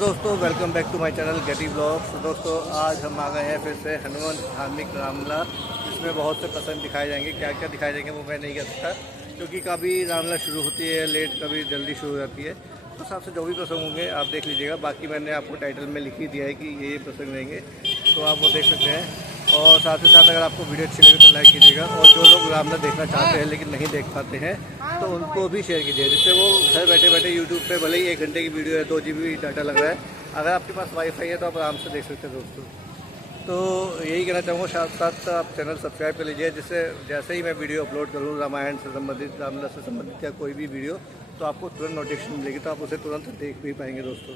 दोस्तों welcome back to my channel गेटी blogs. दोस्तों आज हम आ गए हैं फिर से हनुमान धार्मिक रामलीला, जिसमें बहुत से प्रसंग दिखाए जाएंगे। क्या क्या दिखाए जाएंगे वो मैं नहीं कह सकता, क्योंकि कभी रामलीला शुरू होती है लेट, कभी जल्दी शुरू हो जाती है। तो हिसाब से जो भी प्रसंग होंगे आप देख लीजिएगा। बाकी मैंने आपको टाइटल में लिख ही दिया है कि ये प्रसंग रहेंगे, तो आप वो देख सकते हैं। और साथ ही साथ अगर आपको वीडियो अच्छी लगे तो लाइक कीजिएगा, और जो लोग रामलीला देखना चाहते हैं लेकिन नहीं देख पाते हैं तो उनको भी शेयर कीजिए, जिससे वो घर बैठे बैठे यूट्यूब पे भले ही 1 घंटे की वीडियो है, 2 GB डाटा लग रहा है, अगर आपके पास वाईफाई है तो आप आराम से देख सकते हैं दोस्तों। तो यही कहना चाहूँगा, साथ साथ आप चैनल सब्सक्राइब कर लीजिए, जिससे जैसे ही मैं वीडियो अपलोड करूँ रामायण से संबंधित, रामलीला से संबंधित या कोई भी वीडियो, तो आपको तुरंत नोटिफिकेशन मिलेगी, तो आप उसे तुरंत देख भी पाएंगे दोस्तों।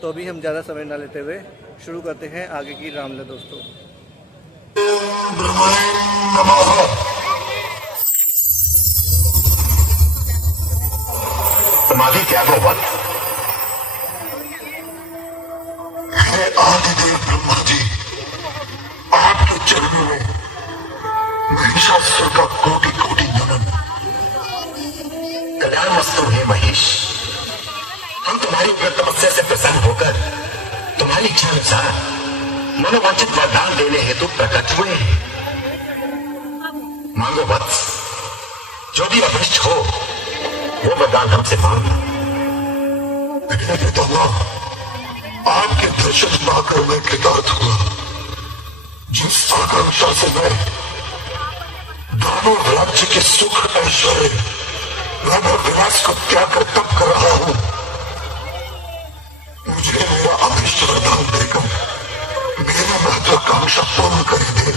तो अभी हम ज़्यादा समय ना लेते हुए शुरू करते हैं आगे की रामलीला दोस्तों। समाधि त्यागो वक्त है आदिदेव ब्रह्मा जी, आपके चरणों में महिषासुर का कोटि कोटि नमन। कल्याणमस्तु हे महेश, हम तुम्हारी उग्र तपस्या से प्रसन्न होकर तुम्हारी इच्छा अनुसार मनोवांछित वरदान देने हेतु प्रकट हुए हैं। मांगो वत्स, जो भी अभिष्ट हो वो वरदान हमसे मांगो। आपके दर्शन पाकर मैं कृतार्थ हुआ। जिस आकांक्षा से मैं दानव राज्य के सुख ऐश्वर्य वैभव विलास को त्याग कर तप कर रहा हूं, मुझे मेरा अभिष्ट वरदान देकर मेरी महत्वाकांक्षा पूर्ण कर दे।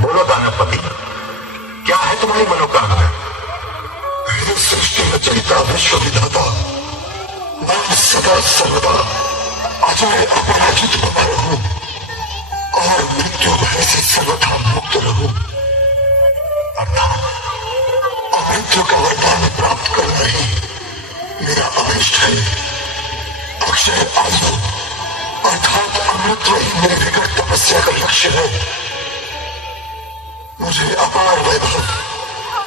बोलो दानवपति, क्या है तुम्हारी मनोकामना? मेरे सृष्टि रचयिता विश्व विधाता, मैं सदा सर्वदा अजय अपराजित बना रहूं और मृत्यु भय से सर्वथा मुक्त रहूं, अर्थात अमृत्यु का वरदान प्राप्त करना ही मेरा अभिष्ट है। अक्षय आयु अर्थात अमृत ही मेरी विकट तपस्या का लक्ष्य है। मुझे अपार वैभव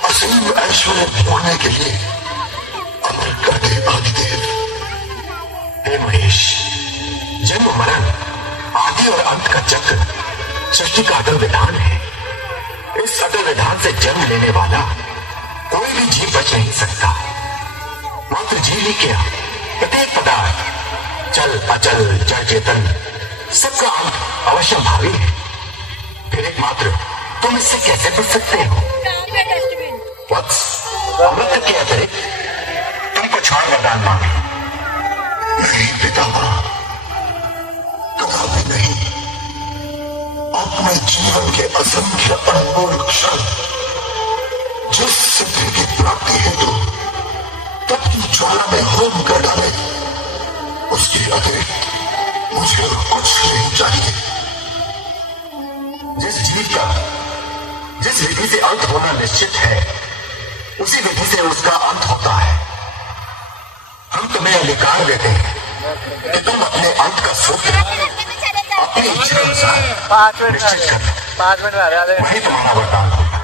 असीम ऐश्वर्य भोगने के लिए अमर कर दे आदिदेव। हे महेश, जन्म मरण आदि और अंत का चक्र सृष्टि का अटल विधान है। इस अटल विधान से जन्म लेने वाला कोई भी जीव बच नहीं सकता। मात्र जीव ही क्या, प्रत्येक पदार्थ चल अचल जड़ चेतन सबका अंत अवश्य भावी है। फिर एकमात्र तुम इससे कैसे बच सकते हो? वत्स, अमृत के अतिरिक्त तुम कुछ और वरदान मांगे। नहीं पितामह, कदापि नहीं। अपने जीवन के असंख्य अनमोल क्षण जिस सिद्धि की प्राप्ति हेतु तप की ज्वाला में होम कर डाले, उसके अतिरिक्त मुझे कुछ नहीं चाहिए। जिस जीव का जिस विधि से अंत होना निश्चित है, उसी विधि से उसका अंत होता है। हम तुम्हें अधिकार देते हैं कि तुम अपने अंत का सूत्र अपनी इच्छा अनुसार निश्चित कर, वही तुम्हारा वरदान होगा।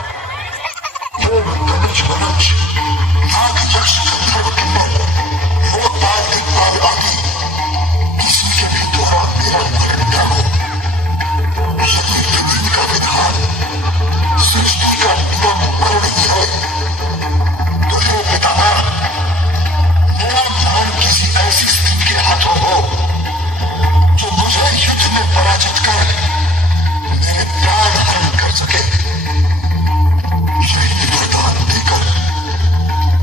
किसी के भी द्वारा मेरा मरण न हो, यदि विधि का विधान सृष्टि का नियम मरण ही है, तो हे पितामह, मेरा मरण किसी ऐसी स्थिति के हाथों हो जो मुझे युद्ध में पराजित कर मेरे प्राण हरण कर सके। यही वरदान देकर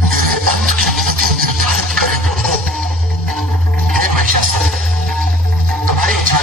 मेरे अंत की नीति निर्धारित करे प्रभु। हे महिषासुर, तुम्हारी इच्छा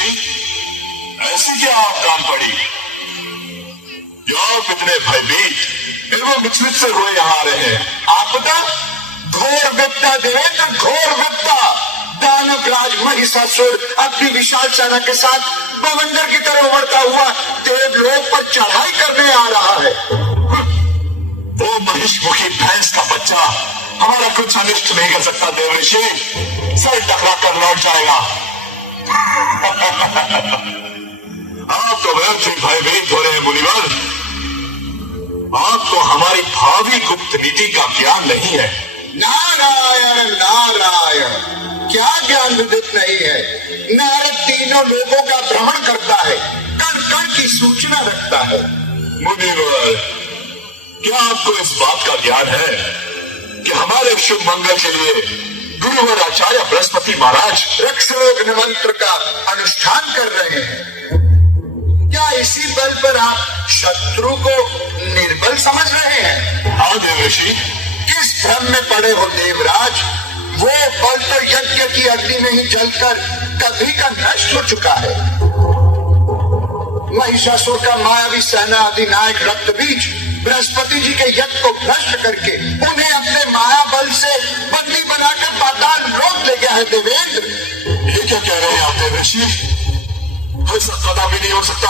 देवर्षि, ऐसी क्या आपदान पड़ी? क्यों इतने भयभीत एवं विचलित से हुए यहाँ आ रहे हैं? आपदा? घोर विपदा देवेंद्र, घोर विपदा। दानव राज महिषासुर अपनी विशाल सेना के साथ बवंडर की तरह उमड़ता हुआ देवलोक पर चढ़ाई करने आ रहा है। वो महिषमुखी भैंस का बच्चा हमारा कुछ अनिष्ट नहीं कर सकता देवर्षि, सर टकरा कर लौट जाएगा। आप तो व्यर्थ ही भयभीत हो रहे हैं मुनिवर। आपको हमारी भावी गुप्त नीति का ज्ञान नहीं है। नारायण नारायण, क्या ज्ञान विदित नहीं है? नारद तीनों लोगों का भ्रमण करता है, कण कण की सूचना रखता है। मुनिवर, क्या आपको इस बात का ज्ञान है कि हमारे शुभ मंगल के लिए गुरुवर आचार्य बृहस्पति महाराज रक्षोग मंत्र का अनुष्ठान कर रहे हैं? क्या इसी बल पर आप शत्रु को निर्बल समझ रहे हैं? हाँ देवर्षि। किस भ्रम में पड़े हो देवराज? वो बल तो यज्ञ की अग्नि में ही जलकर कभी का नष्ट हो चुका है। महिषासुर का मायावी सेना अधिनायक रक्तबीज बृहस्पति जी के यज्ञ को भ्रष्ट करके उन्हें अपने माया बल से बंदी बनाकर पाताल लोक ले गया है देवेंद्र। ये क्या कह रहे हैं आप देवर्षि? ऐसा कदापि नहीं हो सकता।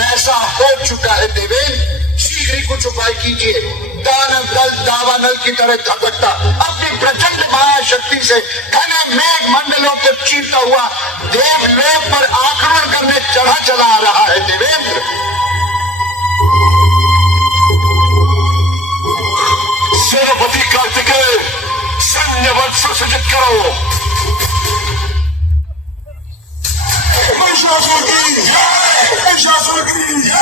ऐसा हो चुका है देवेंद्र, शीघ्र ही कुछ उपाय कीजिए। दानव दल दावानल की तरह धधकता अपनी प्रचंड माया शक्ति से घने मेघ मंडलों को चीरता हुआ देवलोक पर आक्रमण करने चला आ रहा है देवेंद्र। सेनापति कार्तिकेय, सैन्य बल सुसज्जित करो। महिषासुर की जय, महिषासुर की जय,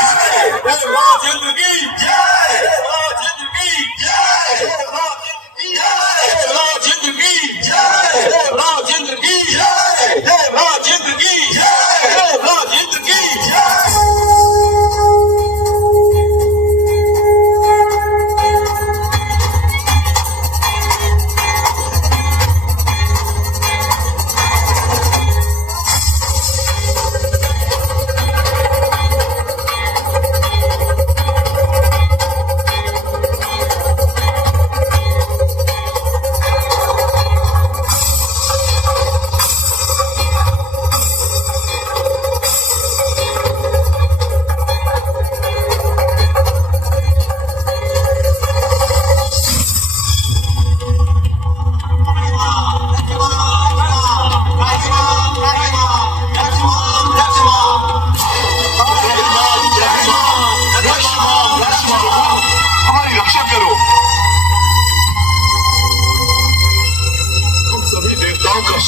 राजेंद्र की जय, राजेंद्र की जय, राजेंद्र की जय, राजेंद्र की जय, राजेंद्र की जय, राजेंद्र की जय।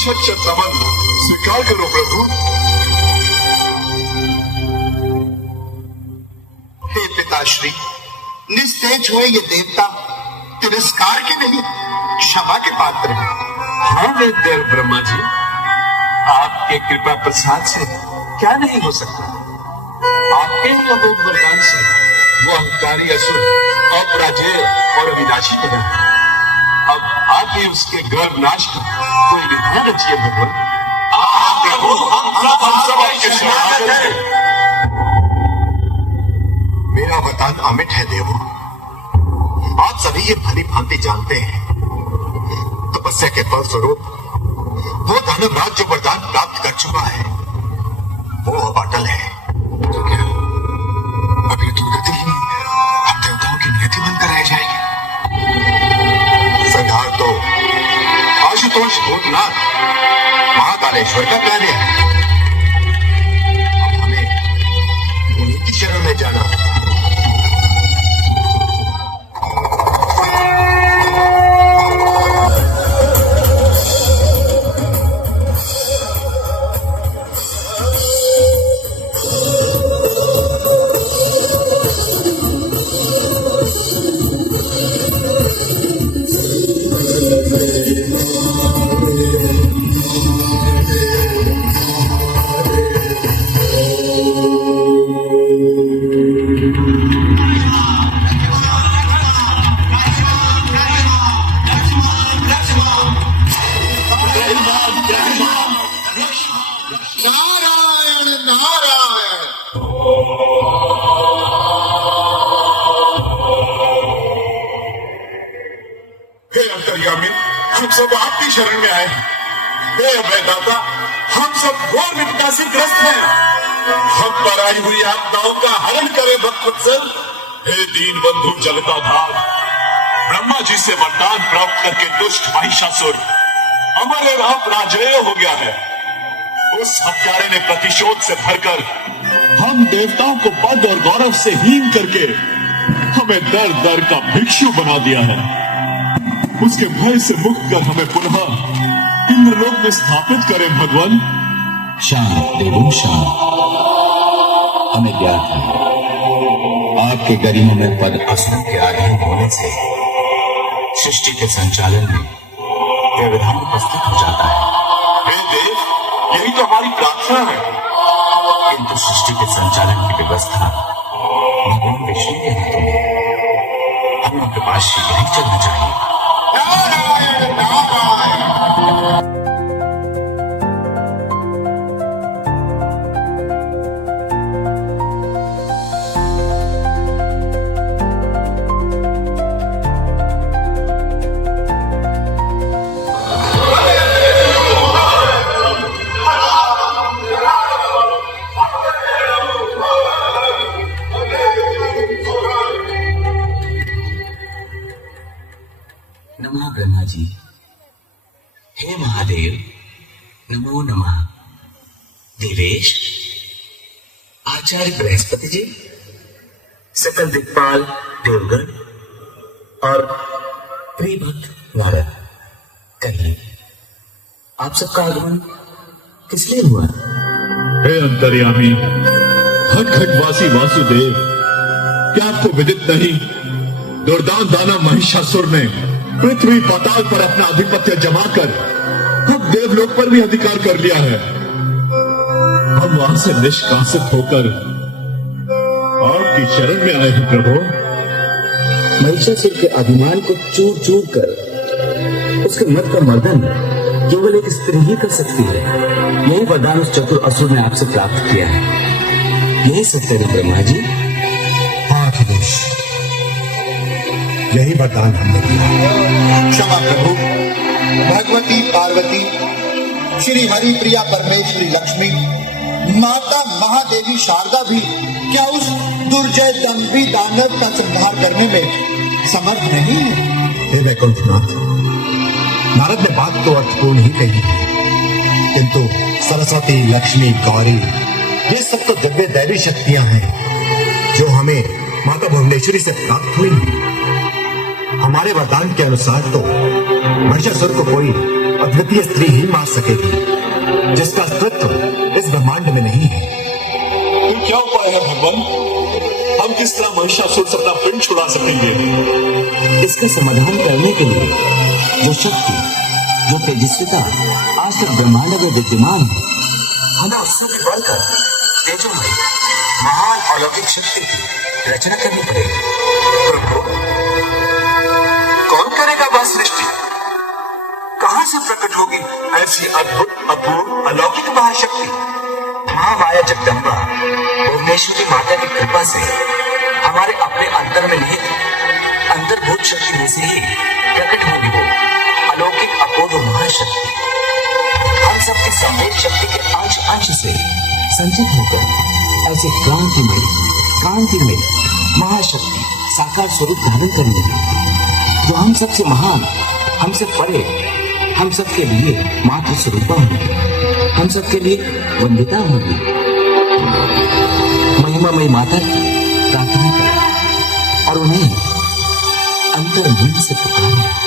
शत नमन स्वीकार करो प्रभु। हे पिताश्री, निस्तेज हुए ये देवता तिरस्कार के नहीं क्षमा के पात्र हैं। हाँ वेददेव ब्रह्मा जी, आपके कृपा प्रसाद से क्या नहीं हो सकता। आपके ही अमोघ वरदान से वो अहंकारी असुर अपराजेय और अविनाशी बना। अब आप ही उसके गर्भ नाश का कोई विधान रचिए भगवान। प्रभु, हम सब आपके शरणागत हैं। मेरा वरदान अमिट है देवो। आप सभी ये भली भांति जानते हैं, तपस्या के फलस्वरूप वो दानवराज जो वरदान प्राप्त कर चुका है वो अब अटल है। तो क्या अब ये दुर्गति ही हम देवताओं की नियति बनकर रह जाएगी? संहार तो आशुतोष भूतनाथ महाकालेश्वर का कार्य है। नारायण। हे अंतर्यामी, हम सब आपकी शरण में आए हैं। हे अभयदाता, हम सब घोर विपदा से ग्रस्त हैं। हम पर आई हुई आपदाओं का हरण करे भक्तवत्सल। हे दीन बंधु जगताधार, ब्रह्मा जी से वरदान प्राप्त करके दुष्ट महिषासुर अमर और अपराजेय हो गया है। उस हत्यारे ने प्रतिशोध से भरकर हम देवताओं को पद और गौरव से हीन करके हमें दर दर का भिक्षु बना दिया है। उसके भय से मुक्त कर हमें पुनः इंद्रलोक में स्थापित करें भगवान। शांत देवो शांत। हमें ज्ञात है आपके गरिमा में पद असुर के अधीन होने से सृष्टि के संचालन में व्यवधान उपस्थित हो जाता है। हे देव, यही तो हमारी प्रार्थना है। किंतु सृष्टि के संचालन की व्यवस्था भगवान विष्णु के हाथों में है। हमें उनके पास शीघ्र ही चलना चाहिए। नारायण नारायण। नमः ब्रह्मा जी। हे महादेव, नमो नमः। देवेश, आचार्य बृहस्पति जी, सकल दिक्पाल देवगण और प्रिय भक्त नारद, कहिए आप सबका आगमन किस लिए हुआ? हे अंतर्यामी, खटखटवासी वासुदेव, क्या आपको विदित नहीं, दुर्दान दानव महिषासुर ने पृथ्वी पाताल पर अपना आधिपत्य जमाकर अब देवलोक पर भी अधिकार कर लिया है। हम वहां से निष्कासित होकर आपकी शरण में आए हैं प्रभु। महिषासुर के अभिमान को चूर चूर कर उसके मत का मर्दन केवल एक स्त्री ही कर सकती है। यही वरदान उस चतुर असुर ने आपसे प्राप्त किया है। यही सत्य है ब्रह्मा जी। हाँ अखिलेश, यही वरदान हमने दिया। क्षमा प्रभु। भगवती पार्वती, श्री हरिप्रिया परमेश्वरी लक्ष्मी, माता महादेवी शारदा भी क्या उस दुर्जय दंभी दानव का संहार करने में समर्थ नहीं है? हे वैकुंठनाथ, नारद ने बात तो अर्थपूर्ण ही कही है, किंतु सरस्वती, लक्ष्मी, गौरी, ये सब तो दिव्य दैवी शक्तियां हैं जो हमें माता भुवनेश्वरी से प्राप्त हुई हैं। हमारे वरदान के अनुसार तो महिषासुर को कोई अद्वितीय स्त्री ही मार सकेगी जिसका अस्तित्व इस ब्रह्मांड में नहीं है। तो क्या उपाय है भगवान? हम किस तरह महिषासुर से अपना पिंड छुड़ा सकेंगे? इसका समाधान करने के लिए जो शक्ति, जो तेजस्विता आज तक ब्रह्मांड में विद्यमान है, हमें उससे भी बढ़कर तेजोमय महान अलौकिक शक्ति की रचना करनी पड़ेगी। कौन करेगा वह सृष्टि? कहां से प्रकट होगी ऐसी अद्भुत, अपूर्व, अलौकिक महाशक्ति? महामाया जगदम्बा भुवनेश्वरी माता की कृपा से हमारे अपने अंतर में निहित अंतर्भूत शक्ति में से ही प्रकट होगी वो अलौकिक अपूर्व महाशक्ति। हम सबकी संवेद शक्ति के अंश अंश से संचित होकर ऐसे क्रांतिमय महाशक्ति साकार स्वरूप धारण करेंगे जो हम सबसे महान, हमसे परे, हम सबके लिए मातृ स्वरूपा होगी, हम सबके लिए वंदिता होगी। महिमामयी माता की प्रार्थना करें और उन्हें अंतर मन से पुकारें।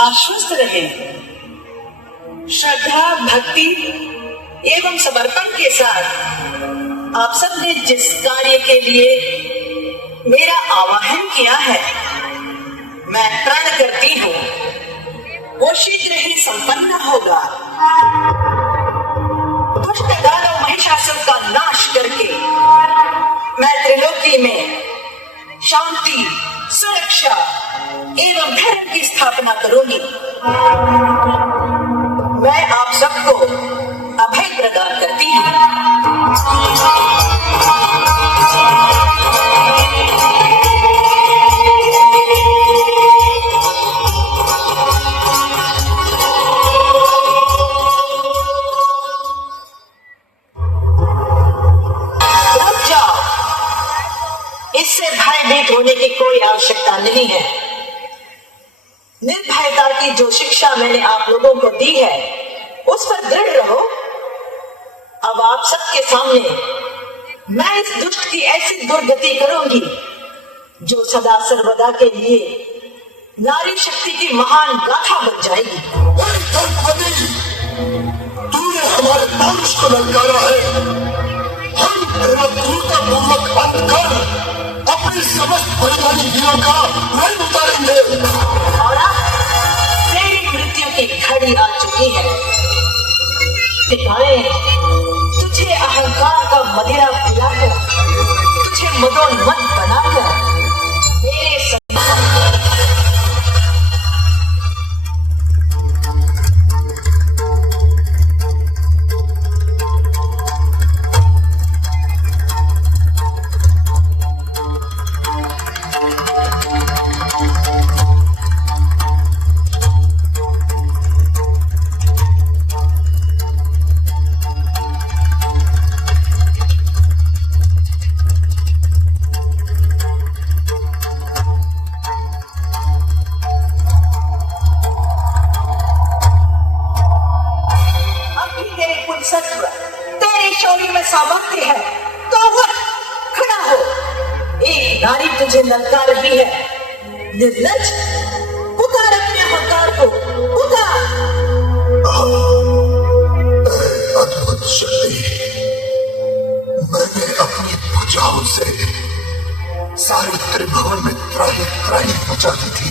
आश्वस्त रहें। श्रद्धा, भक्ति एवं समर्पण के साथ आप सबने जिस कार्य के लिए मेरा आवाहन किया है, मैं प्रण करती हूँ वो शीघ्र ही संपन्न होगा। दुष्ट दानव महिषासुर का नाश करके मैं त्रिलोकी में शांति, सुरक्षा एवं धर्म की स्थापना करूंगी। मैं आप सबको अभय प्रदान करती हूँ। रुक जाओ, इससे भयभीत होने की कोई आवश्यकता नहीं है। निर्भयता की जो शिक्षा मैंने आप लोगों को दी है, उस पर दृढ़ रहो। अब आप सबके सामने मैं इस दुष्ट की ऐसी दुर्गति करूंगी जो सदा सर्वदा के लिए नारी शक्ति की महान गाथा बन जाएगी। तूने हमारे पौरुष को ललकारा है। हम तेरा क्रूरतापूर्वक अंत कर अपनी समस्त परिवारी वीरों का रंग उतारेंगे। और अब तेरी मृत्यु की घड़ी आ चुकी है। पिताए, तुझे अहंकार का मदिरा पिलाकर, तुझे मदोन्मत्त बनाकर मेरे सत्व तेरे शौर्य में सामर्थ्य है, तो उठ खड़ा हो। एक नारी तुझे ललकार रही है। निर्लज्ज, पुकार अपने अहंकार को, पुकार। अद्भुत शक्ति, मैंने अपनी भुजाओं से सारे त्रिभुवन में त्राही त्राही मचा दी थी।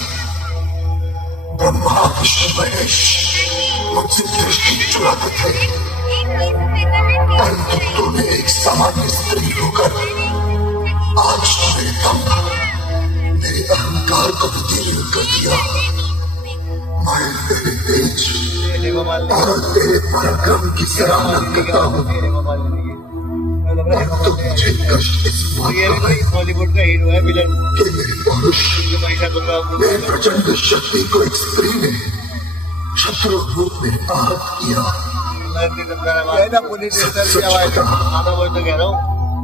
ब्रह्मा, विष्णु, महेश मुझसे दृष्टि चुराते थे, परंतु तूने एक सामान्य स्त्री होकर आज मेरे दम, मेरे अहंकार को भी दीन कर दिया। मैं तेरे तेज और तेरे पराक्रम की सराहना करता हूँ। तो मुझे कष्ट इस बात का है बॉलीवुड का हीरो है विलन कि मेरे पौरुष, मेरे प्रचंड शक्ति को एक स्त्री ने शत्रु रूप में आहत किया। सच बता,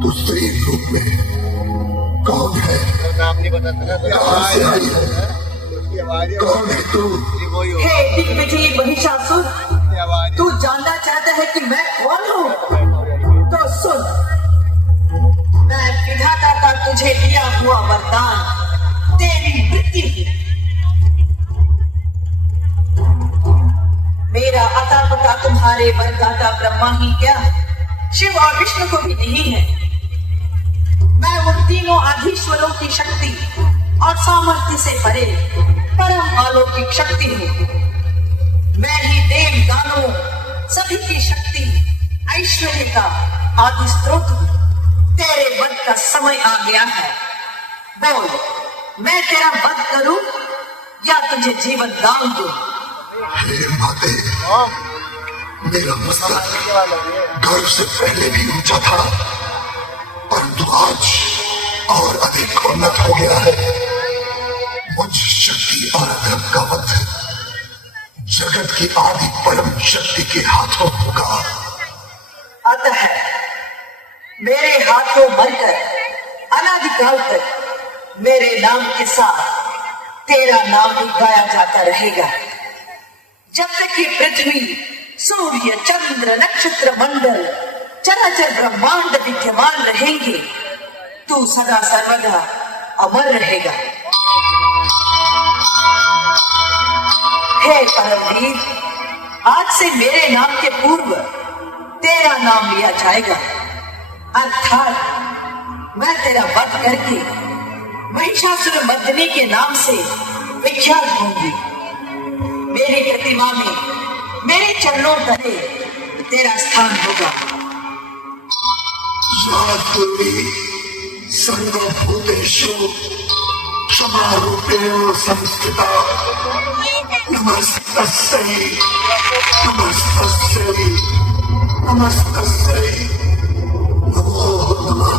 तू स्त्री रूप में कौन है? नाम नहीं बताता, कहाँ से आई है? कौन है तू? हे दिग्विजयी महिषासुर, तू जानना चाहता है कि मैं कौन हूँ? तो सुन, मैं विधाता का तुझे दिया हुआ वरदान, तेरी मृत्यु है। मेरा अता पता तुम्हारे वरदाता ब्रह्मा ही क्या, शिव और विष्णु को भी नहीं है। मैं उन तीनों आधीश्वरों की शक्ति और सामर्थ्य से परे परम अलौकिक शक्ति हूँ। मैं ही देव दानवों सभी की शक्ति, ऐश्वर्य का आदि स्रोत हूँ। तेरे वध का समय आ गया है। बोल, मैं तेरा वध करूं या तुझे जीवन दान दूं? हे माते, मेरा मस्तक गर्व से पहले भी ऊंचा था, परंतु आज और अधिक उन्नत हो गया है। मुझ शक्ति और अधर्म का वध जगत की आदि परम शक्ति के हाथों होगा। अतः मेरे हाथों मरकर अनादिकाल तक मेरे नाम के साथ तेरा नाम भी गाया जाता रहेगा। जब तक ये पृथ्वी, सूर्य, चंद्र, नक्षत्र मंडल, चराचर ब्रह्मांड विद्यमान रहेंगे, तू सदा सर्वदा अमर रहेगा। हे परमवीर, आज से मेरे नाम के पूर्व तेरा नाम लिया जाएगा, अर्थात मैं तेरा वध करके महिषासुर मर्दिनी के नाम से विख्यात होंगी। मेरी प्रतिमा में, मेरे चरणों तले तेरा स्थान होगा। या देवी सर्वभूतेषु क्षमारूपेण संस्थिता नमस्तस्यै नमस्तस्यै नमस्तस्यै नमो नमः।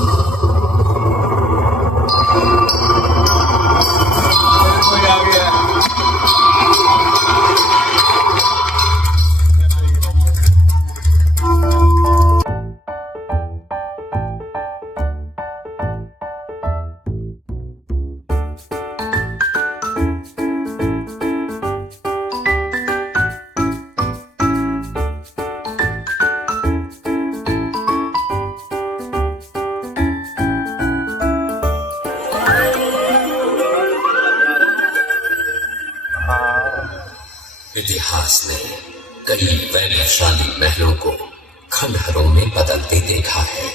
इतिहास ने कई वैभवशाली महलों को खंडहरों में बदलते देखा है,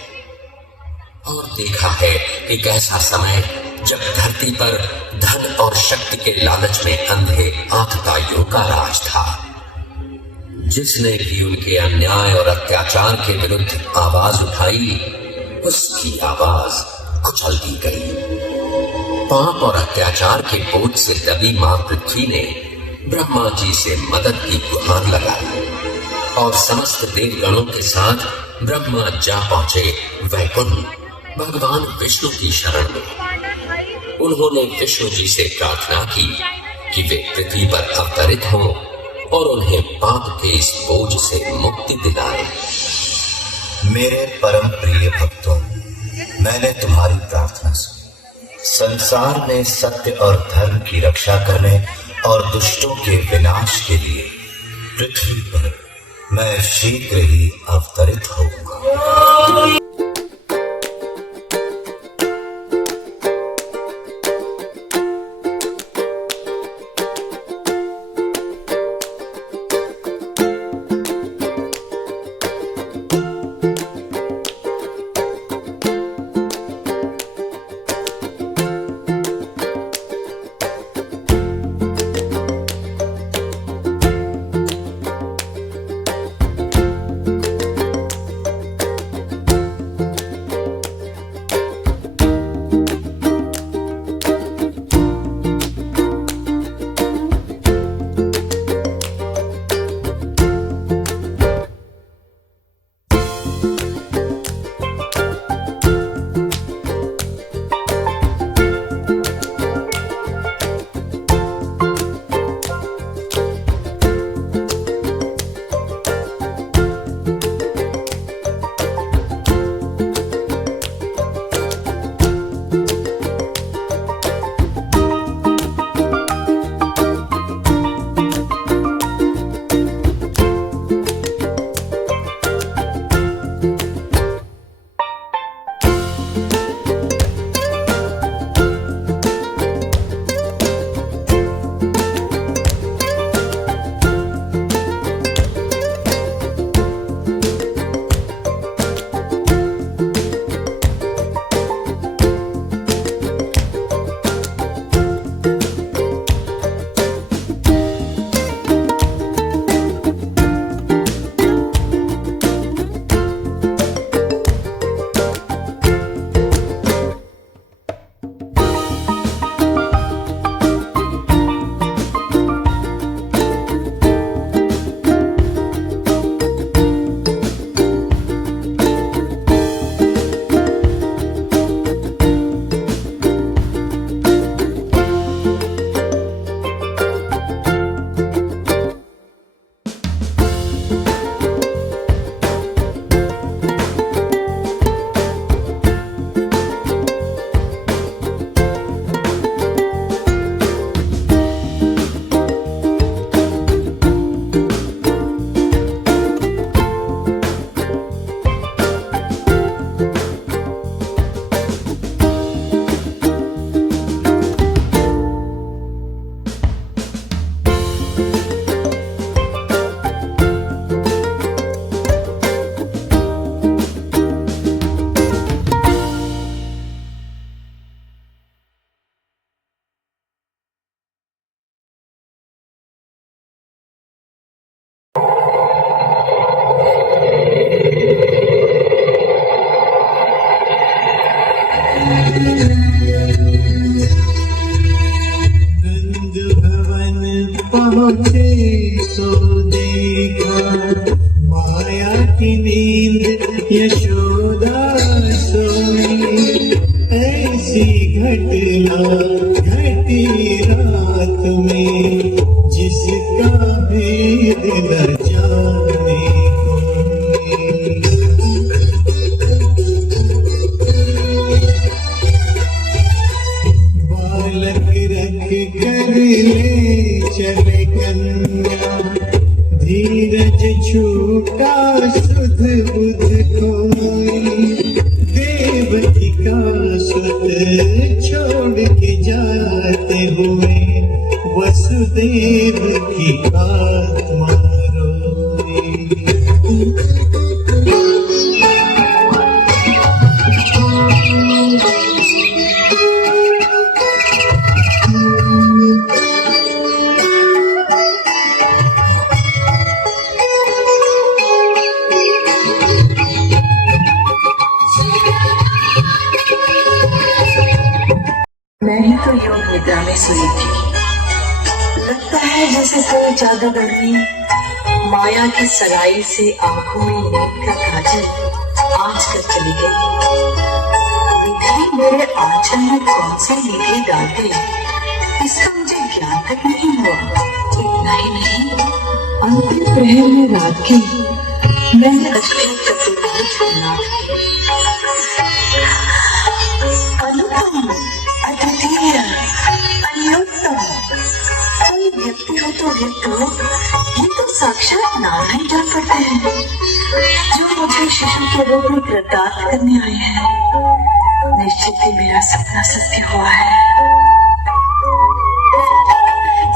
और देखा है एक ऐसा समय जब धरती पर धन और शक्ति के लालच में अंधे आतताइयों का राज था। जिसने भी उनके अन्याय और अत्याचार के विरुद्ध आवाज उठाई, उसकी आवाज कुचल दी गई। पाप और अत्याचार के बोझ से दबी मां पृथ्वी ने ब्रह्मा जी से मदद की गुहार लगाई, और समस्त देवगणों के साथ ब्रह्मा जा पहुंचे वैकुंठ भगवान विष्णु की शरण में। उन्होंने विष्णु जी से प्रार्थना की कि वे पृथ्वी पर अवतरित हों और उन्हें पाप के इस बोझ से मुक्ति दिलाएं। मेरे परम प्रिय भक्तों, मैंने तुम्हारी प्रार्थना सुनी। संसार में सत्य और धर्म की रक्षा करने और दुष्टों के विनाश के लिए पृथ्वी पर मैं शीघ्र ही अवतरित होऊंगा। नंद भवन पहुँचे तो देखा माया की नींद यशोदा सोई। ऐसी घटना घटी रात में जिसका भेद न जाने कोई। बालक रख कर ले चले कन्या, धीरज छूटा सुध बुध कोई। देवकी का सुत छोड़ के जाते हुए वसुदेव की आत्मा रोई। मैं ही तो योग निद्रा में सोई थी। लगता है जैसे कोई जादूगर ने माया की सगाई से आंखों में नींद का काजल आंच कर चली गई। विधि मेरे आंचल में कौन से नीले डाल गई, इसका मुझे ज्ञान तक नहीं हुआ। इतना ही नहीं, अंतिम प्रहर में रात की मैंने अश्विन चतुर्भुज नाथ अनुपम अद्वितीय अन्योत्तम कोई व्यक्ति हो तो व्यक्त हो, ये तो साक्षात नारायण जान पड़ते हैं जो मुझे शिशु के रूप में कृतार्थ करने आए हैं। निश्चित ही मेरा सपना सत्य हुआ है।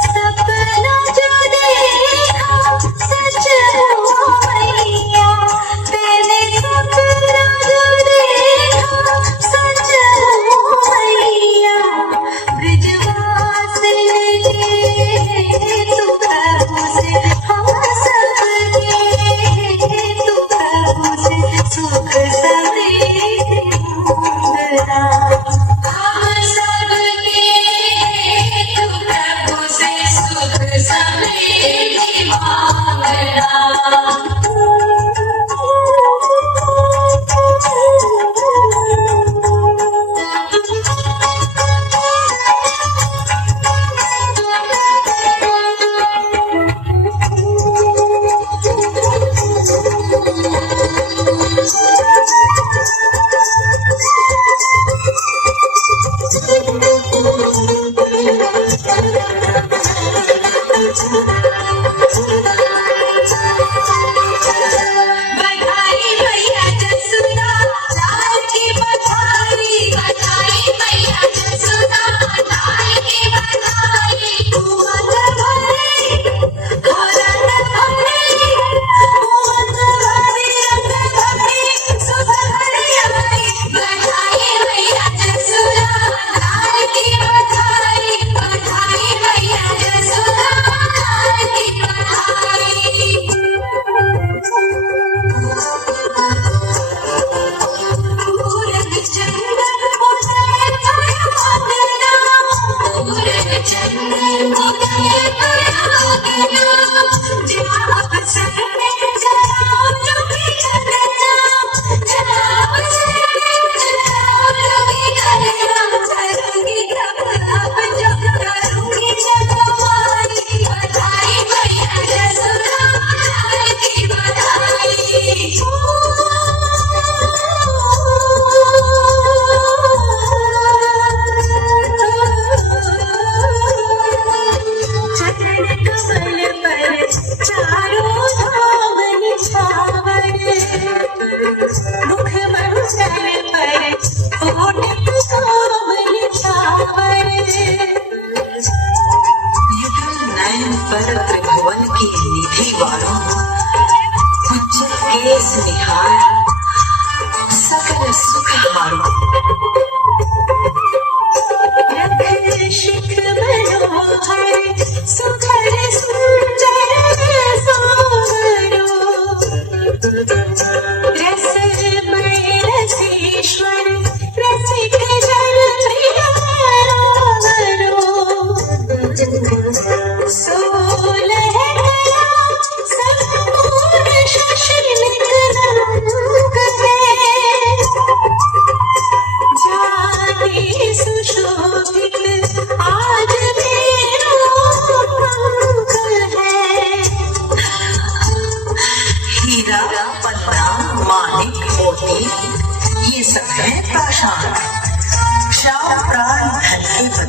सपना जो देखा सच हुआ मैया, मैंने सपना जो देखा सच हुआ मैया। ब्रिजवासिनी तू प्रभु से हम सबके, तू प्रभु से सुख समृद्धि मुंदरा। हम सबके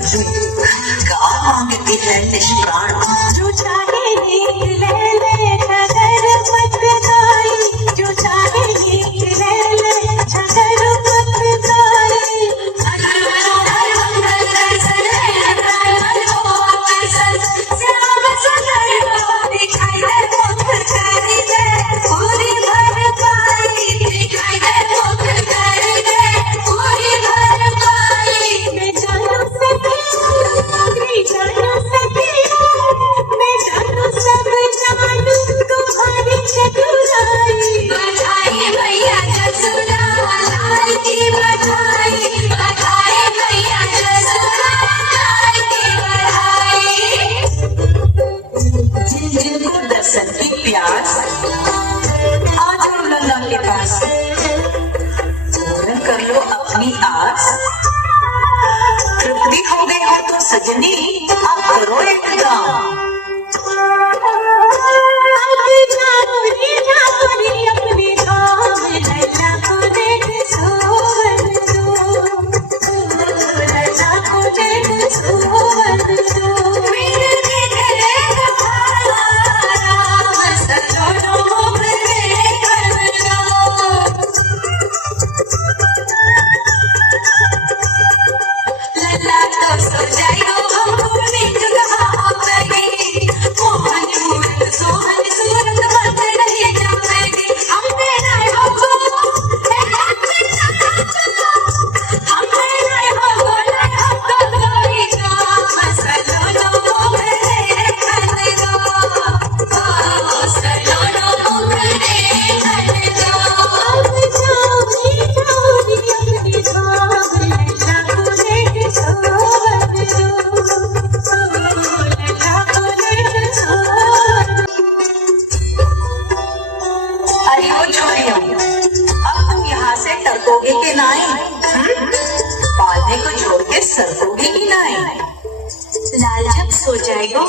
गा मांगती है निष्प्राण, जो चाहे नीक ले ले छगर मत गाई, जो चाहे नीक ले ले छगर मत गाई। हर मंगल दर्शन है हर दर्शन, श्याम सुंदर दिखाई दे मुख करी दे, पूरी भर पाई दिखाई दे मुख करी दे, पूरी भर पाई। मैं जानू सखी मैं जानू सखी मैं जानू सब जानू तुम्हारी चतुराई। बधाई भैया जसुरा लाल की बधाई, बधाई भैया जसुरा लाल की बधाई। जिनको दर्शन की प्यास आ जाओ लल्ला के पास, पूर्ण कर लो अपनी आस। तृप्ति हो गई हो तो सजनी आप करो एक काम। अपने धाम लल्ला को देख सोवन दो, लल्ला को देख सोवन दो। मेरे देख देख राम सजनो मेरे करना। लल्ला तो सो जाइयो हम नीक कहा आवेगी, मोहन मूरत सोहन सूरत मत रहे जावेगी। हम तेरा हो हम तेरा हो हमको कोई काम सलोनो मेरे करना, ओ सलोनो मेरे करना। हम जाओगी अपनी धाम लल्ला को देख सोवन दो, लल्ला को देख सोवन। अरे ओ छोरियों, अब तुम यहाँ से टरकोगे कि नहीं? पालने को छोड़ के सरकोगे कि नहीं? लाल जब सो जाएगा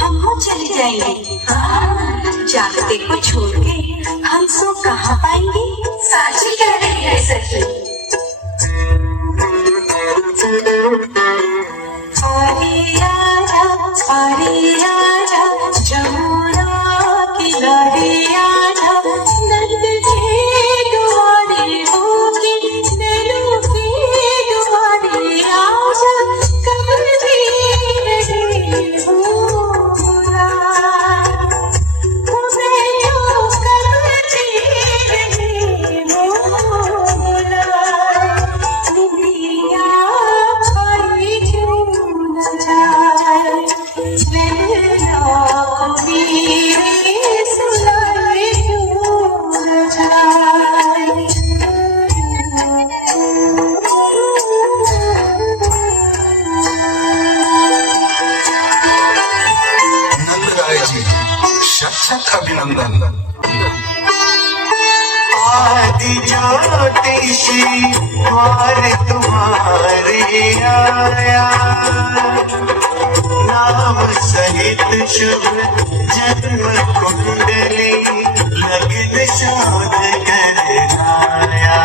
हम हो चले जाएंगे। हाँ, जागते को छोड़ के हम सो कहाँ पाएंगे? साची कह रही है सखी। आरी आजा जमुना किनारे आजा, नंद के दुआरे होगी नैनों के दुआरे आजा, कमल भी रहे भूरा बैठो कमल भी रहे भूरा। दुनिया आई क्यों न जाए लैला को मेरे सुनाए क्यों न जाए। नंद राय जी शत अभिनंदन। आदि ज्योतिषी द्वार तुम्हारे आया, नाम सहित शुभ जन्म कुंडली लग्न शोध कर आया।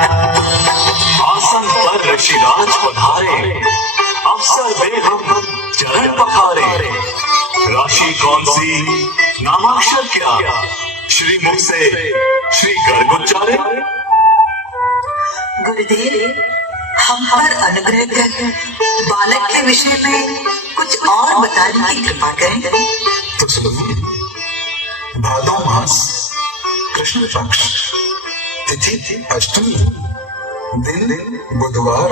आसन पर ऋषिराज पधारे, अवसर में हम चरण पखारे। राशि कौन सी नामाक्षर क्या, श्री मुख से श्री गर्ग उच्चारे। गुरुदेव, हम पर अनुग्रह कर बालक के विषय में कुछ और बताने की कृपा करें। तो सुनिए, भादो मास कृष्ण पक्ष, तिथि अष्टमी, दिन बुधवार,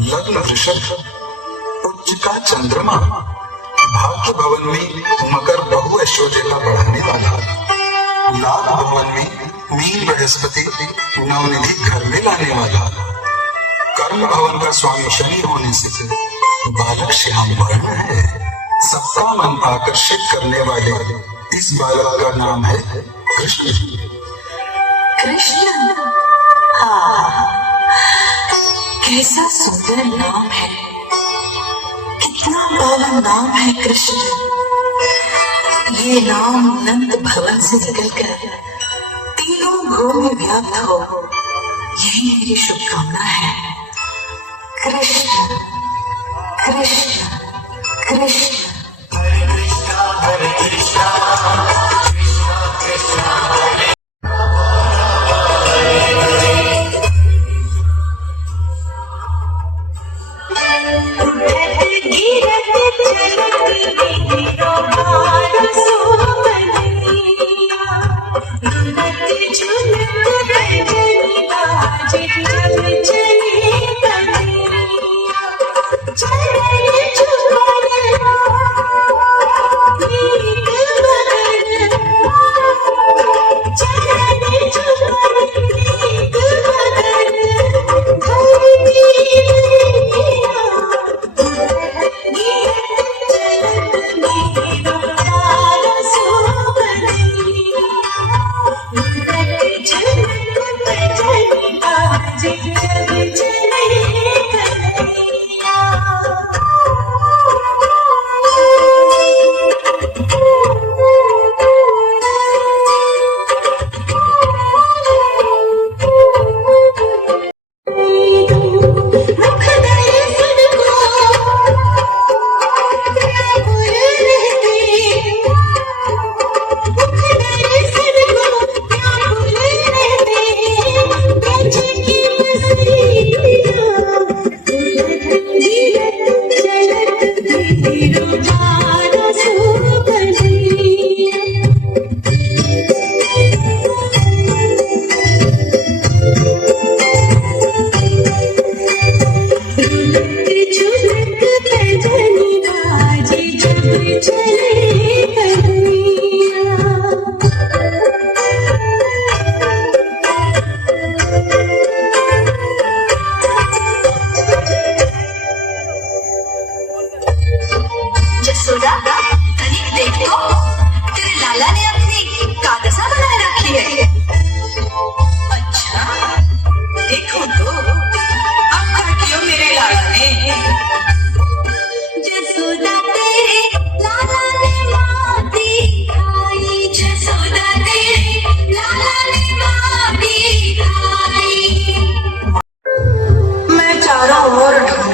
लग्न वृषभ, उच्च का चंद्रमा, भाग्य भवन में मकर बहु ऐश्वर्य का बढ़ाने वाला, लाभ भवन में मीन बृहस्पति नवनिधि घर में लाने वाला, कर्म भवन का स्वामी शनि होने से बालक श्याम वर्ण है। सबका मन आकर्षित करने वाले इस बालक का नाम है कृष्ण। कृष्ण, हाँ, कैसा सुंदर नाम है, कितना पावन नाम है कृष्ण। ये नाम नंद भवन से निकलकर तीनों भुवन में व्याप्त हो, यही मेरी शुभकामना है। कृष्ण कृष्ण कृष्ण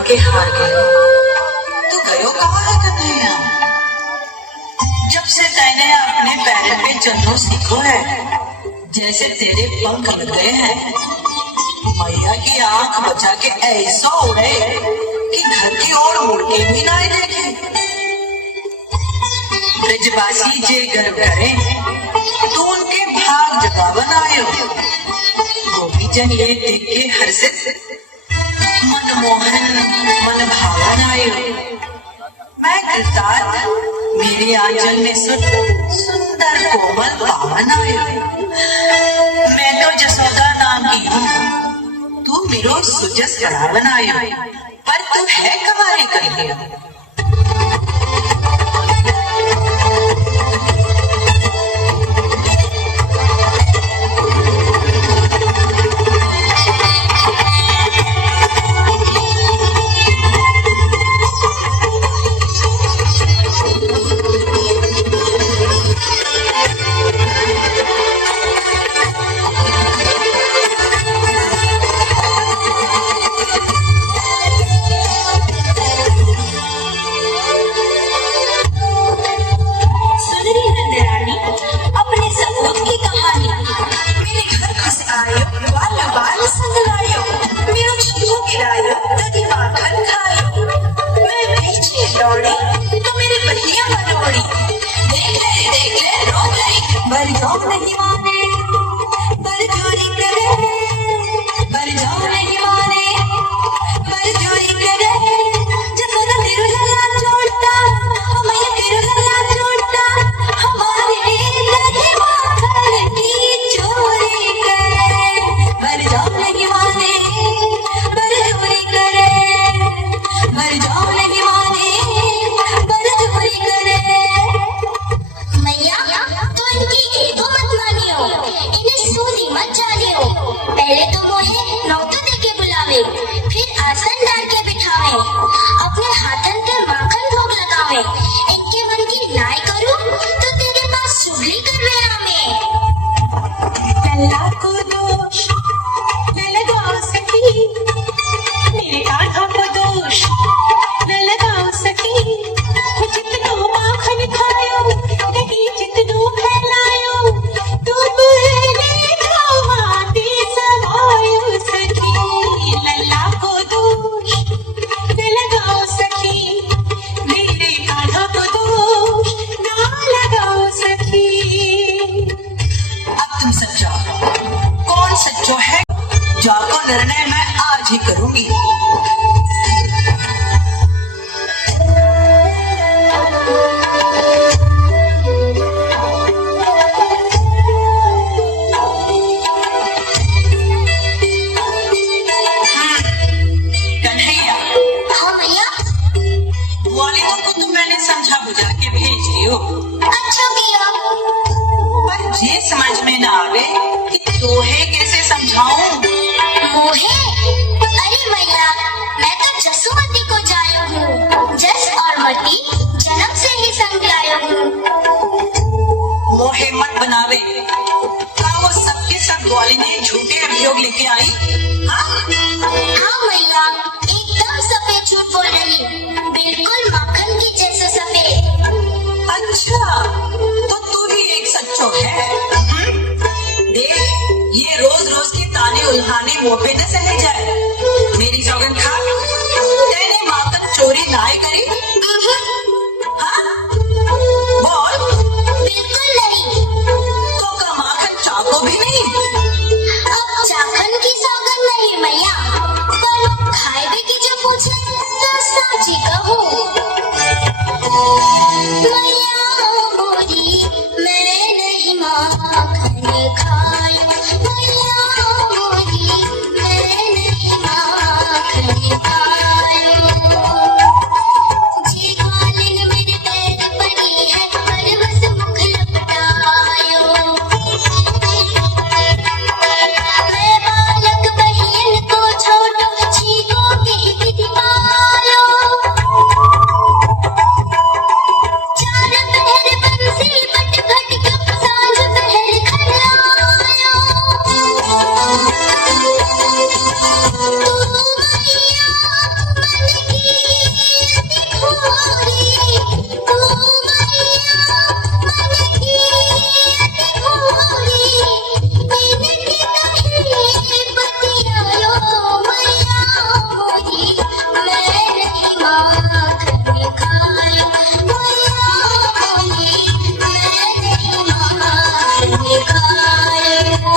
के हार गए। तू गयो कहाँ है कन्हैया? जब से तैने अपने पैरों पे चलना सीखो है, जैसे तेरे पंख लग गए हैं। मैया की आंख बचा के ऐसा उड़े कि घर की ओर मुड़ के भी ना देखे। ब्रजवासी जे गर्व करे तो उनके भाग जगावन आयो। गोपी जन ये देख के हर्षित मनमोहन मन भावन आयो। मैं कृतार्थ मेरी आंचल में सुंदर कोमल पावन आयो। मैं तो जसोदा नाम की हूँ, तू मेरो सुजस बड़ा बनायो। पर तू है कवारी कन्हैया। लियो। अच्छा किया। पर ये समझ में ना आवे कि तोहे कैसे समझाऊं। मोहे? अरे मैया, मैं तो जसुमती को जायो हूँ। जस और मती जन्म से ही संग लायो हूँ। मोहे मत बनावे। क्या वो सबके सब ग्वाली ने झूठे अभियोग लेके आई? हाँ मैया, एकदम सफेद झूठ बोल रही, बिल्कुल माखन की जैसे सफेद। अच्छा, तो तू भी एक सच्चो है। देख, ये रोज रोज के ताने उल्हाने मुँह पे न सहे जाए। मेरी सौगंध खा, तेने माखन चोरी नाय करी? हाँ? बोल। बिल्कुल नहीं। तो का माखन चाको भी नहीं? अब चाखन की सौगंध नहीं मैया, पर खाए भी की जो पूछे तो साची कहूँ। मैया मोरी मैं नहीं माखन खाई, मैया मोरी मैं नहीं माखन खाई। जी ग्वालिन मेरे पैर पड़ी है, पर बस मुख लपटायो। मैं बालक बहन को छोटो चीको के विधि पायो। चार पहर बंसी बट भट कप सांझ पहर खड़ायो। तू मैया मन की अति घोरी, तू मैया मन की अति घोरी। बिनती कहीं बतियायो, मैया मोरी मैं नहीं माखन खायो, मैया मोरी मैं नहीं माखन खायो।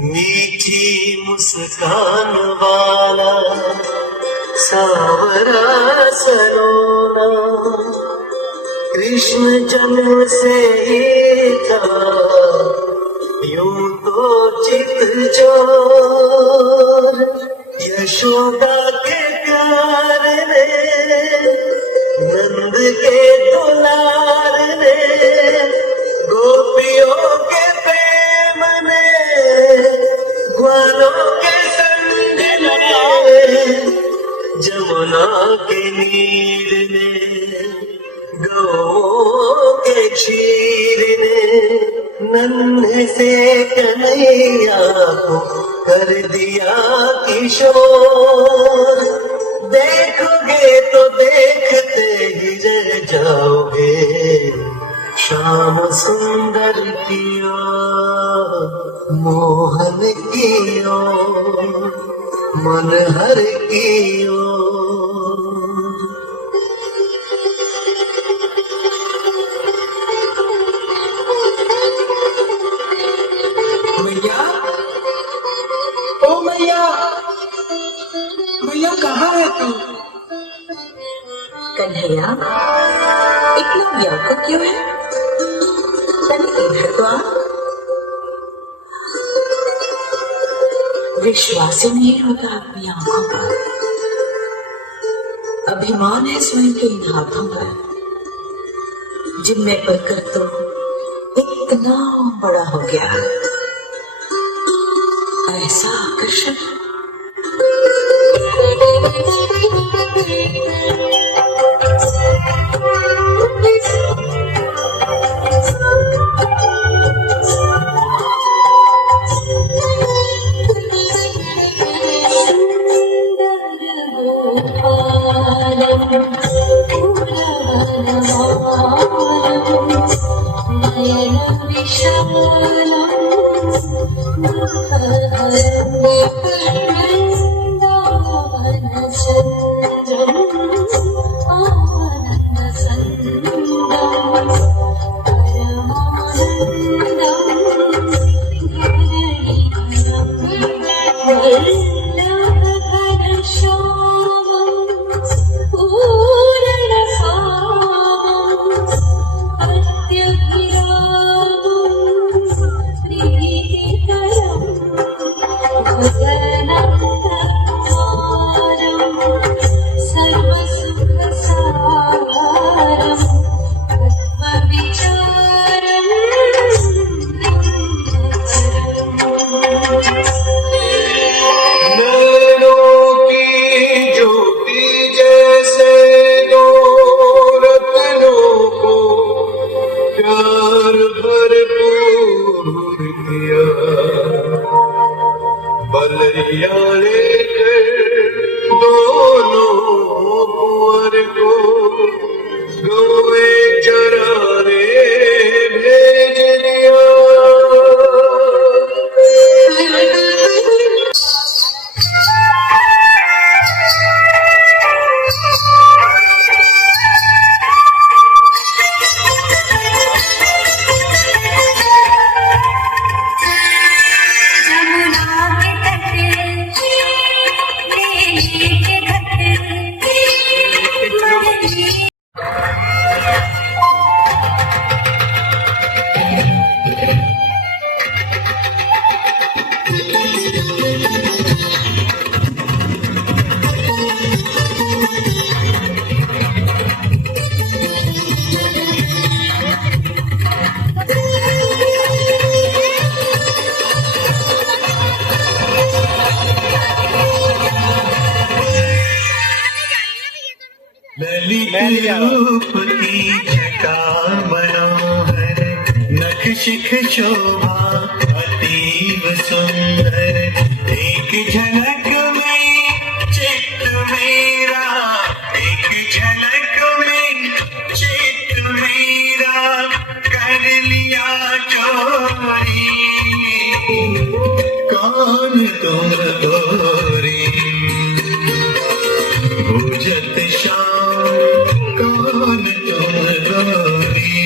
मीठी मुस्कान वाला सावरा सरोना, कृष्ण जन्म से ही था यूं तो चित चोर। यशोदा के प्यार ने, नंद के दुलार ने, गोपियों के प्रेम ने, ग्वालों के संग ने, जमुना के नीर ने, गौओं के क्षीर ने, नन्हे से कन्हैया को कर दिया किशोर। देखोगे तो देखते ही रह जाओगे, श्याम सुंदर की ओर, मोहन की ओर, मनहर की ओर। मैया, ओ मैया, मैया कहाँ है तू? कन्हैया, इतना व्याकुल क्यों है? तने इधर तो आ। विश्वास ही नहीं होता अपनी आंखों पर। अभिमान है स्वयं के इन हाथों पर, जिनमें पकड़ तो इतना बड़ा हो गया। ऐसा आकर्षण। रूप की जटा मनोहर नख शिख शोभा अतीव सुंदर एक झलक में चित्त मेरा एक झलक में चित्त मेरा कर लिया चोरी कौन तुम गोरी भुजत शाम कौन तुम गोरी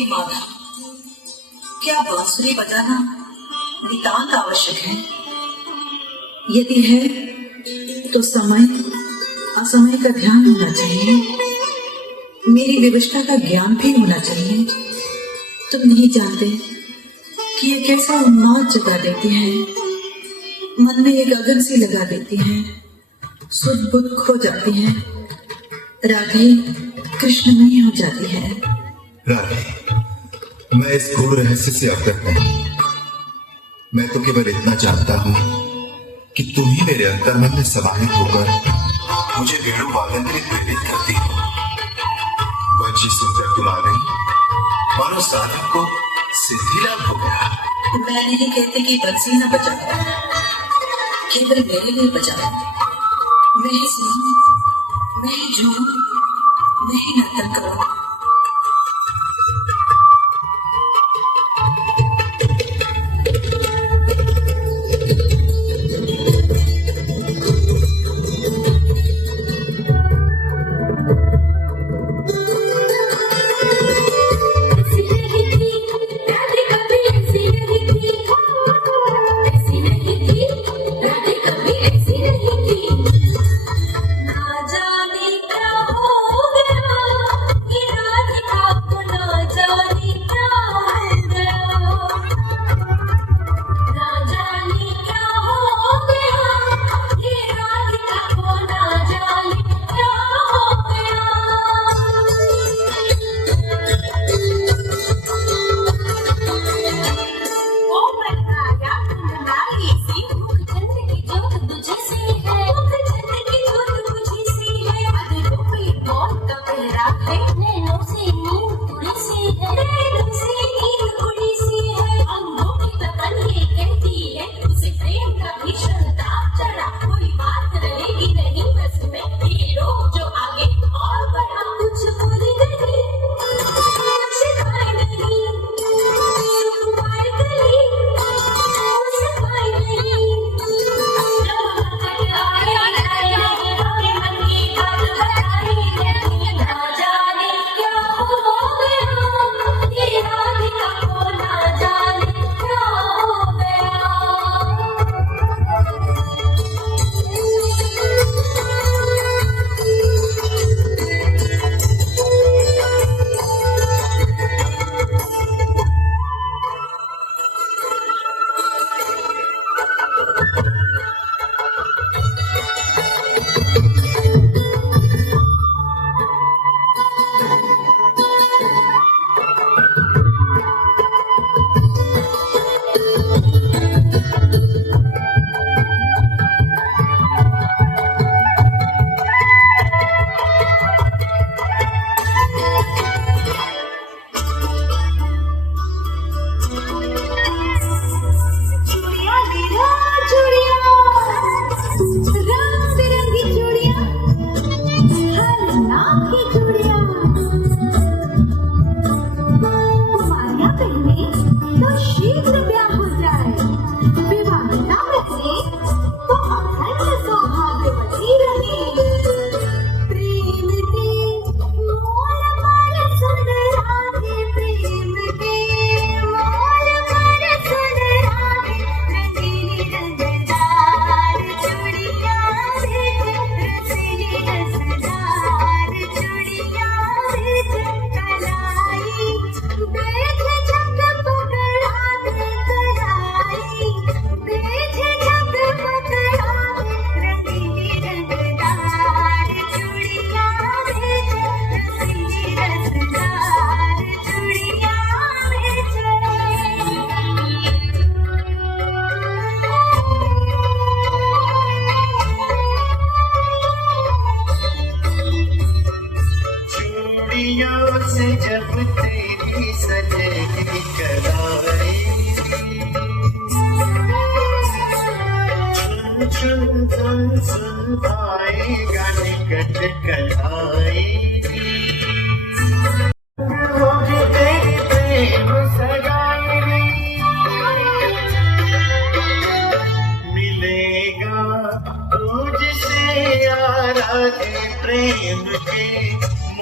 हे माधव, क्या बांसुरी बजाना नितांत आवश्यक है? यदि है तो समय असमय का ध्यान होना चाहिए, मेरी विवशता का ज्ञान भी होना चाहिए। तुम नहीं जानते कि ये कैसा उन्माद जगा देती है, मन में एक अगन सी लगा देती है, सुध बुध खो जाती है, राधे कृष्ण में हो जाती है। राधे, मैं इस गूढ़ रहस्य से अवगत नहीं। मैं तो केवल इतना जानता हूं कि तुम ही मेरे अंतर्मन में समाहित होकर मुझे वेणु वादन के लिए प्रेरित करती हो। बच्ची सुनकर तुम आ गई, मानो साधक को सिद्धि लाभ हो गया। मैं नहीं कहती कि बंसी न बजाओ, केवल मेरे लिए बजाओ। मैं ही सुनूं, मैं ही झूमूं, मैं ही नर्तन करूं।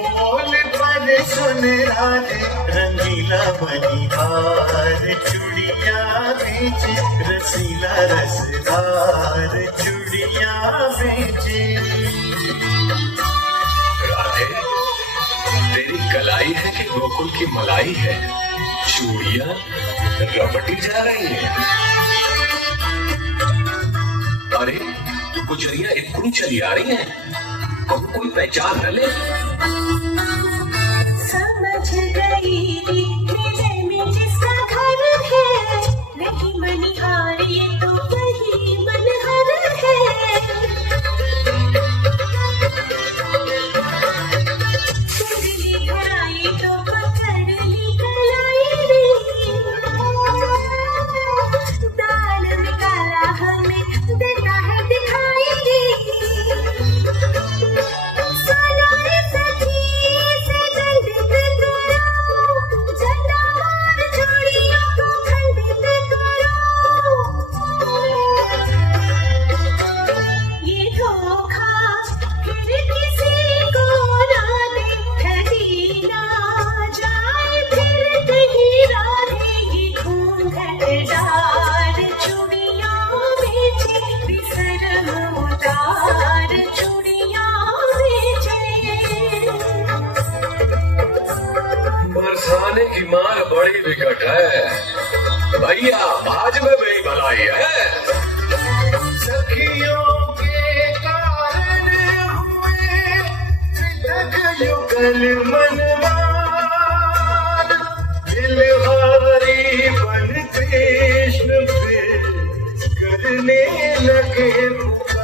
मोल पर सुन राधे रंगीला मणिहार चूड़िया बेचे रसीला रसदार चूड़िया बेचे। राधे तेरी कलाई है कि गोकुल की मलाई है, चूड़ियां रपटी जा रही है। अरे गुजरिया इतनी चली आ रही है, कोई पहचान न ले। समझ गई हृदय में जिसका घर है, नहीं मनिहार ये तो वही मनहर है। चुगली घराई तो पकड़ ली कलाई रे, दाल में काला हमें देता है दिखाई रे। बरसाने की मार बड़ी विकट है भैया, भाज में बड़ी भलाई है। सखियों के कारण हुए पृथक युगल मनमान, दिलहारी बन कृष्ण पे करने लगे पुकार।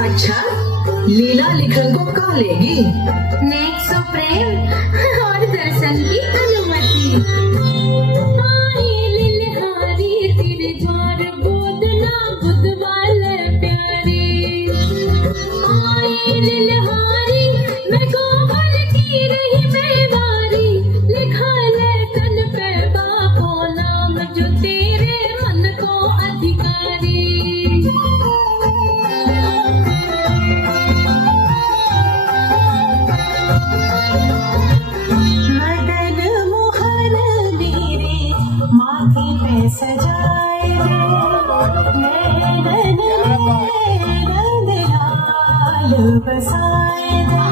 अच्छा, लीला लिखन को कहाँ लेगी? नेक्स्ट सो प्रेम और दर्शन की अनुमति। आई लिलहारी तेरे द्वार बोदना बुध वाले प्यारे। आई लिलहारी मैं गोकुल की रही बेवारी, लिखा ले तन पे बापो नाम जो तेरे मन को अधिकारी। मदन मोहन मेरे माथे पे सजाए नैनन में रंग लाल बसाए दे,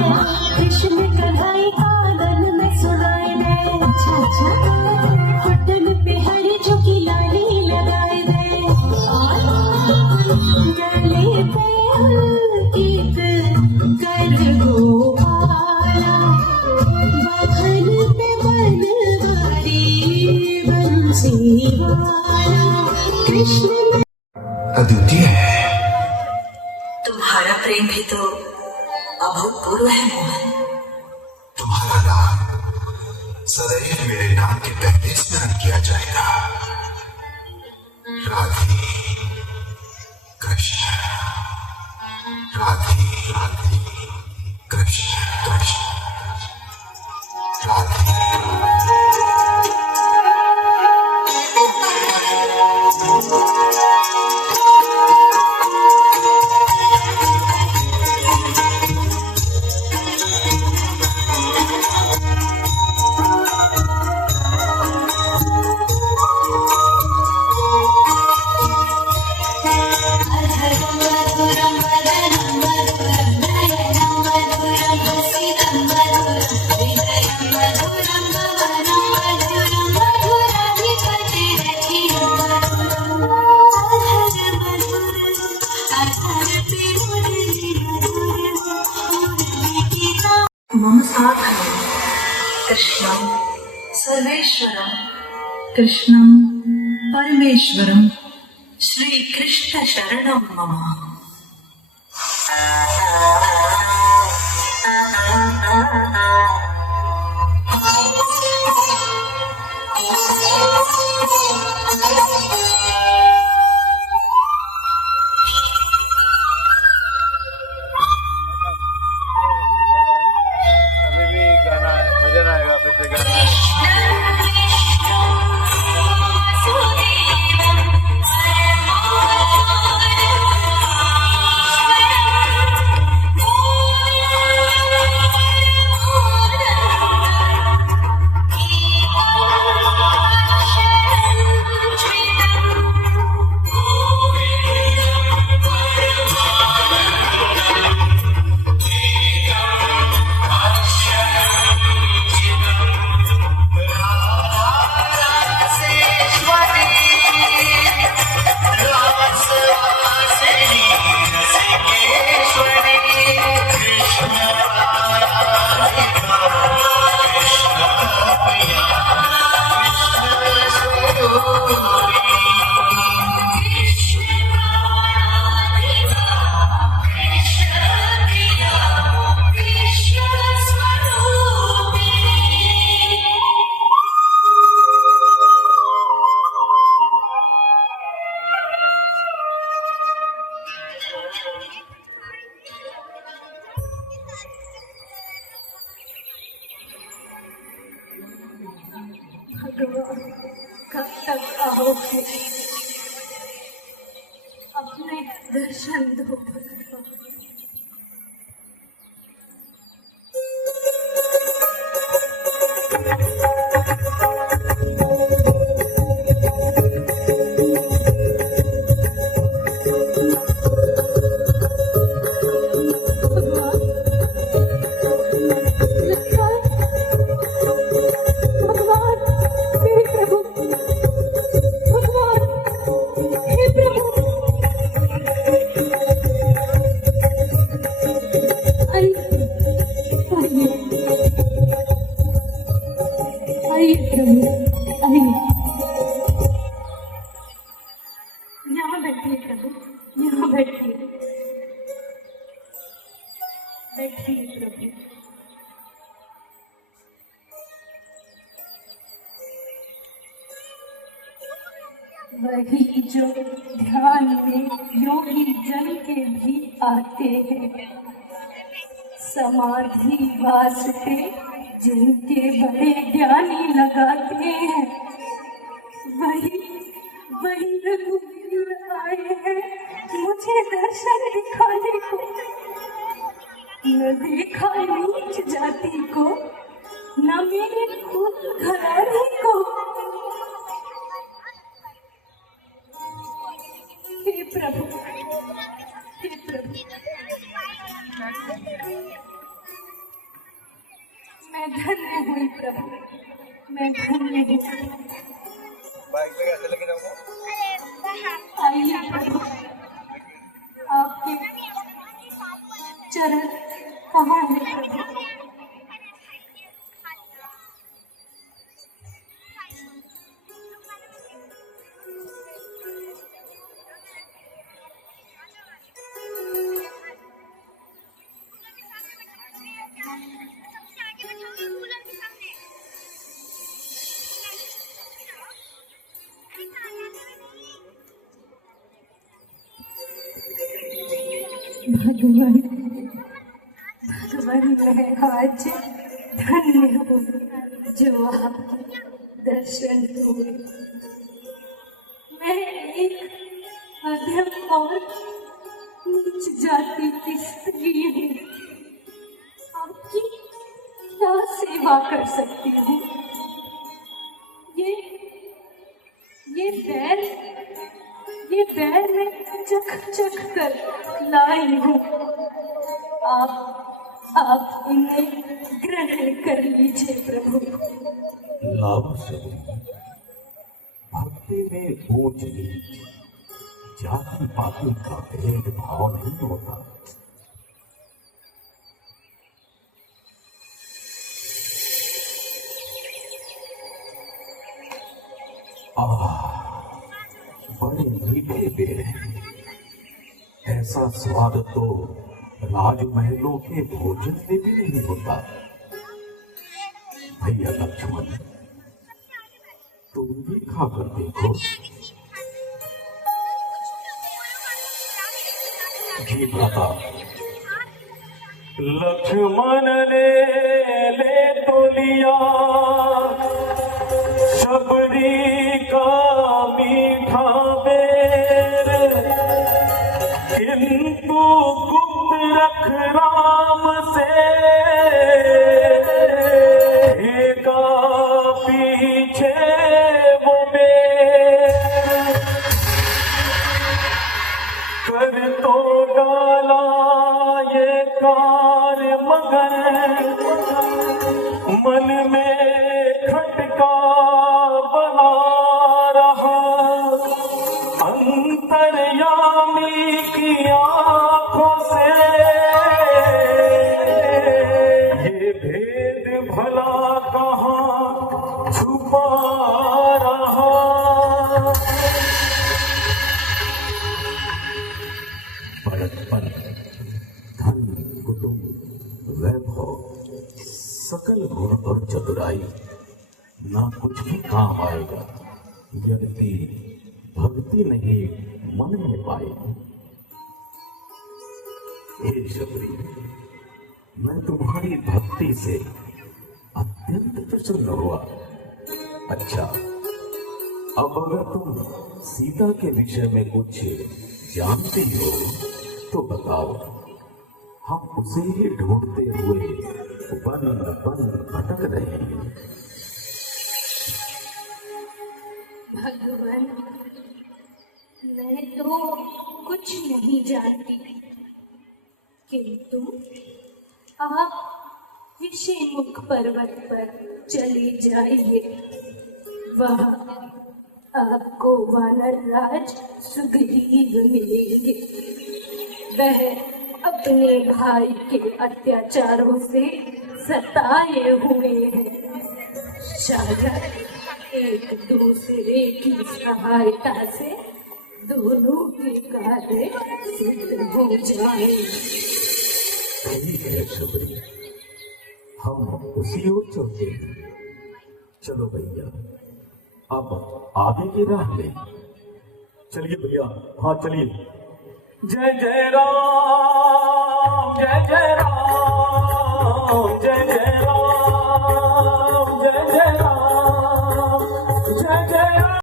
कृष्ण कन्हई कानन में सुनाए दे। होठन पे हरी झुकी लाली लगाए दे, गले पे अंकित कर गोपाला, बहन पे बनवारी बंसी वाला कृष्ण। अद्वितीय है। तुम्हारा प्रेम भी तो अभूतपूर्व है मोहन। तुम्हारा नाम सदैव मेरे नाम के पहले स्मरण किया जाएगा। राधे कृष्ण, राधे राधे कृष्ण कृष्ण, राधे। मम साधनं कृष्णं सर्वेश्वरं, कृष्णं परमेश्वरं श्री कृष्ण शरणं मम। अभी भी गाना है, भजन आएगा फिर से गाना। भगवान कब तक आओगे? अपने दर्शन दो भगवान। यहाँ बैठिए प्रभु, यहाँ बैठिए, बैठिए प्रभु। वही जो ध्यान में योगी जन के भी आते हैं, समाधि वास्ते जिनके बड़े ज्ञानी लगाते हैं, वही रघुवीर आए हैं मुझे दर्शन दिखाने को। न देखा नीच जाति को, न मेरे खुद घराने को। हे प्रभु, हे प्रभु, मैं धन्य हुई प्रभु, मैं धन्य हूँ। बाइक पे कैसे लेके जाऊंगा? आइए प्रभु, आपके चरण कहाँ है प्रभु? भगवान, भगवान मैं आज धन्य हूँ जो आपके दर्शन हुए। मैं एक अधम और नीच जाति की स्त्री हूँ, आपकी क्या सेवा कर सकती हूँ? ये पैर में चख चख कर लाई हूँ। आप इन्हें ग्रहण कर लीजिए प्रभु। लाभ से भक्ति में ऊंच नीच जाति पाति का भेदभाव नहीं होता। बड़े मीठे पेड़ हैं। ऐसा स्वाद तो राजमहलों के भोजन में भी नहीं होता। भैया लक्ष्मण, तुम भी खाकर देखो। जी भ्राता। लक्ष्मण ने ले तो लिया शबरी का मीठा बेर, किंतु गुप्त रख राम से का पीछे वो बेर, कर तो डाला ये कार मगर मन में खटका बना रहा। अंतर्यामी की आंखों से ये भेद भला कहाँ छुपा रहा। बड़प्पन, धन, कुटुंब, वैभव, सकल गुण और चतुराई ना कुछ भी काम आएगा यदि भक्ति नहीं मन में पाएगी। हे शबरी, मैं तुम्हारी भक्ति से अत्यंत प्रसन्न हुआ। अच्छा, अब अगर तुम सीता के विषय में कुछ जानती हो तो बताओ। हम उसे ही ढूंढते हुए बन भटक रहे हैं। भगवान, मैं तो कुछ नहीं जानती, किंतु आप ऋषिमुख पर्वत पर चले जाइए। वहाँ आपको वानर राज सुग्रीव मिलेंगे। वह अपने भाई के अत्याचारों से सताए हुए हैं। शायद एक दूसरे की सहायता से दोनों के कार्य सिद्ध हो जाए। ठीक है शबरी, हम उसी ओर चलते हैं। चलो भैया, अब आगे की राह में चलिए। भैया, हाँ चलिए। जय जय राम, जय जय राम, जय जय राम, जय जय राम, जय जय राम।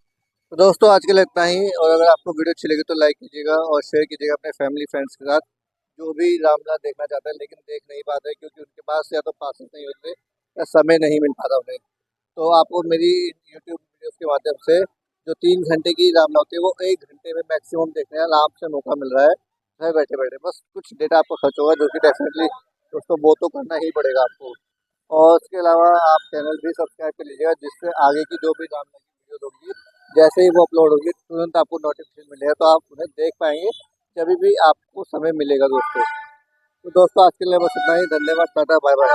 तो दोस्तों आज के लिए इतना ही, और अगर आपको वीडियो अच्छी लगी तो लाइक कीजिएगा और शेयर कीजिएगा अपने फैमिली फ्रेंड्स के साथ जो भी रामलीला देखना चाहते हैं लेकिन देख नहीं पाते क्योंकि उनके पास या तो पासेस नहीं होते या समय नहीं मिल पाता उन्हें। तो आपको मेरी यूट्यूब वीडियोस के माध्यम से जो 3 घंटे की रामलीला होती है वो 1 घंटे में मैक्सिमम देखने का आराम से मौका मिल रहा है घर बैठे बैठे। बस कुछ डेटा आपको खर्च होगा जो कि डेफिनेटली दोस्तों वो तो करना ही पड़ेगा आपको। और उसके अलावा आप चैनल भी सब्सक्राइब कर लीजिएगा जिससे आगे की जो भी रामलीला की वीडियोस होगी जैसे ही वो अपलोड होगी तुरंत आपको नोटिफिकेशन मिलेगा, तो आप उन्हें देख पाएंगे जब भी आपको समय मिलेगा दोस्तों। तो दोस्तों आज के लिए बस इतना ही। धन्यवाद, टाटा, बाय बाय।